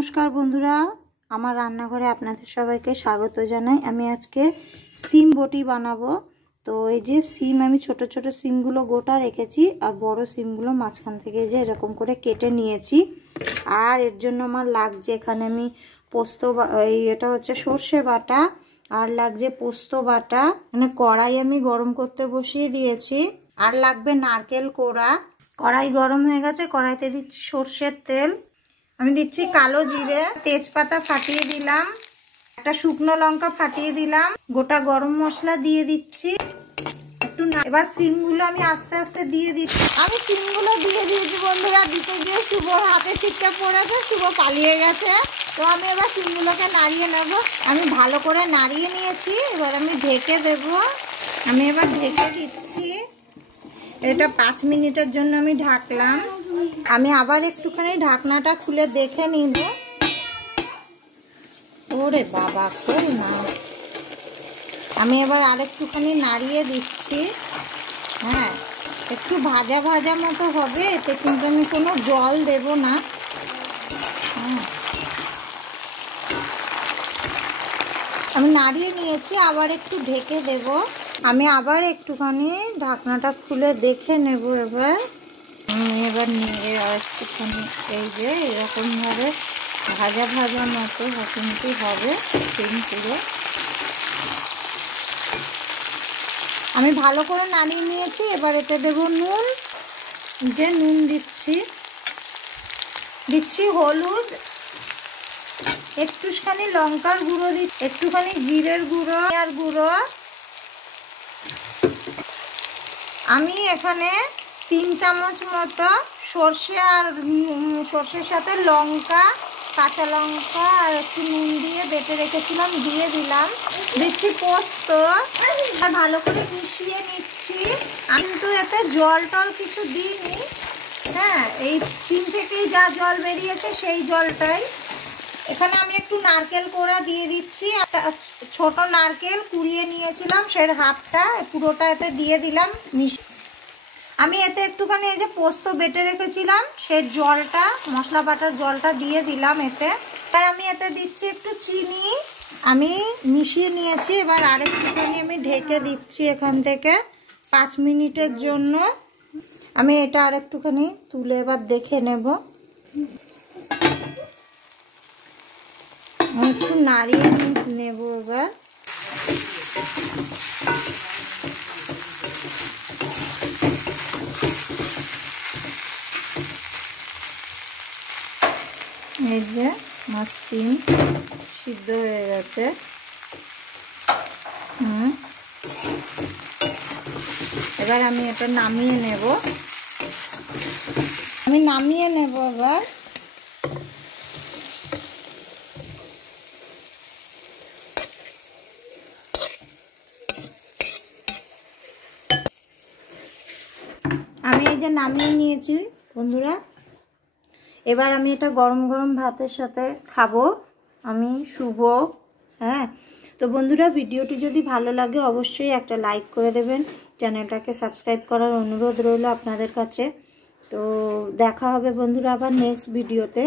নমস্কার বন্ধুরা, আমার রান্নাঘরে আপনাদের সবাইকে স্বাগত জানাই। আমি আজকে সিম বটি বানাবো। তো এই যে সিম আমি ছোট ছোট সিমগুলো গোটা রেখেছি আর বড় সিমগুলো মাঝখান থেকে যে এরকম করে কেটে নিয়েছি। আর এর জন্য আমার লাগছে এখানে আমি পোস্ত, এটা হচ্ছে সর্ষে বাটা, আর লাগছে পোস্ত বাটা, মানে কড়াই আমি গরম করতে বসিয়ে দিয়েছি। আর লাগবে নারকেল কোড়া। কড়াই গরম হয়ে গেছে, কড়াইতে দিচ্ছি সর্ষের তেল, আমি দিচ্ছি কালো জিরে, তেজপাতা ফাটিয়ে দিলাম, একটা শুকনো লঙ্কা ফাটিয়ে দিলাম, গোটা গরম মশলা দিয়ে দিচ্ছি একটু। এবার সিমগুলো আমি আস্তে আস্তে দিয়ে দিচ্ছি। আমি সিমগুলো দিয়ে দিয়েছি বন্ধুরা, দিতে গিয়ে শুভর হাতে ছিটকে পড়েছে, শুভ পালিয়ে গেছে। তো আমি এবার সিমগুলোকে নাড়িয়ে নেব। আমি ভালো করে নাড়িয়ে নিয়েছি, এবার আমি ঢেকে দেব। আমি এবার ঢেকে দিচ্ছি, এটা 5 মিনিটের জন্য আমি ঢাকলাম। আমি আবার একটুখানি ঢাকনাটা খুলে দেখে নিব। ওরে বাবা, কই না, আমি এবার আরেকটুখানি নাড়িয়ে দিচ্ছি। হ্যাঁ, একটু ভাজা ভাজা মতো হবে, এতে কিন্তু আমি কোনো জল দেব না। হ্যাঁ, আমি নাড়িয়ে নিয়েছি, আবার একটু ঢেকে দেব। আমি আবার একটুখানি ঢাকনাটা খুলে দেখে নেব। এবার নিয়ে একটুখানি এই যে এরকমভাবে ভাজা ভাজা মতো কিন্তু হবে সিম পুরো। আমি ভালো করে নাড়িয়ে নিয়েছি। এবার এতে দেব নুন, যে নুন দিচ্ছি হলুদ, একটুখানি লঙ্কার গুঁড়ো দিচ্ছি, একটুখানি জিরের গুঁড়ো আর গুঁড়ো। আমি এখানে 3 চামচ মতো সর্ষে আর সর্ষের সাথে লঙ্কা, কাঁচা লঙ্কা আর একটু নুন দিয়ে বেটে রেখেছিলাম, দিয়ে দিলাম। দিচ্ছি পোস্ত, আর ভালো করে মিশিয়ে নিচ্ছি। আমি কিন্তু এতে জল টল কিছু দিইনি। হ্যাঁ, এই সিম থেকেই যা জল বেরিয়েছে সেই জলটাই। এখানে আমি একটু নারকেল কোড়া দিয়ে দিচ্ছি। একটা ছোট নারকেল কুড়িয়ে নিয়েছিলাম, সের হাফটা পুরোটা এতে দিয়ে দিলাম। আমি এতে একটুখানি এই যে পোস্ত বেটে রেখেছিলাম সেই জলটা, মশলা বাটার জলটা দিয়ে দিলাম এতে। এবার আমি এতে দিচ্ছি একটু চিনি, আমি মিশিয়ে নিয়েছি। এবার আরেকটুখানি আমি ঢেকে দিচ্ছি এখান থেকে 5 মিনিটের জন্য। আমি এটা আরেকটুখানি তুলে এবার দেখে নেব। একটু নাড়িয়ে নেব এবার। এই যে আমার সিম সিদ্ধ হয়ে গেছে। এবার আমি এটা নামিয়ে নেব। এবার আমি এই যে নামিয়ে নিয়েছি বন্ধুরা। এবার আমি এটা গরম গরম ভাতের সাথে খাবো, আমি শুভ। হ্যাঁ, তো বন্ধুরা ভিডিওটি যদি ভালো লাগে অবশ্যই একটা লাইক করে দেবেন, চ্যানেলটাকে সাবস্ক্রাইব করার অনুরোধ রইল আপনাদের কাছে। তো দেখা হবে বন্ধুরা আবার নেক্সট ভিডিওতে।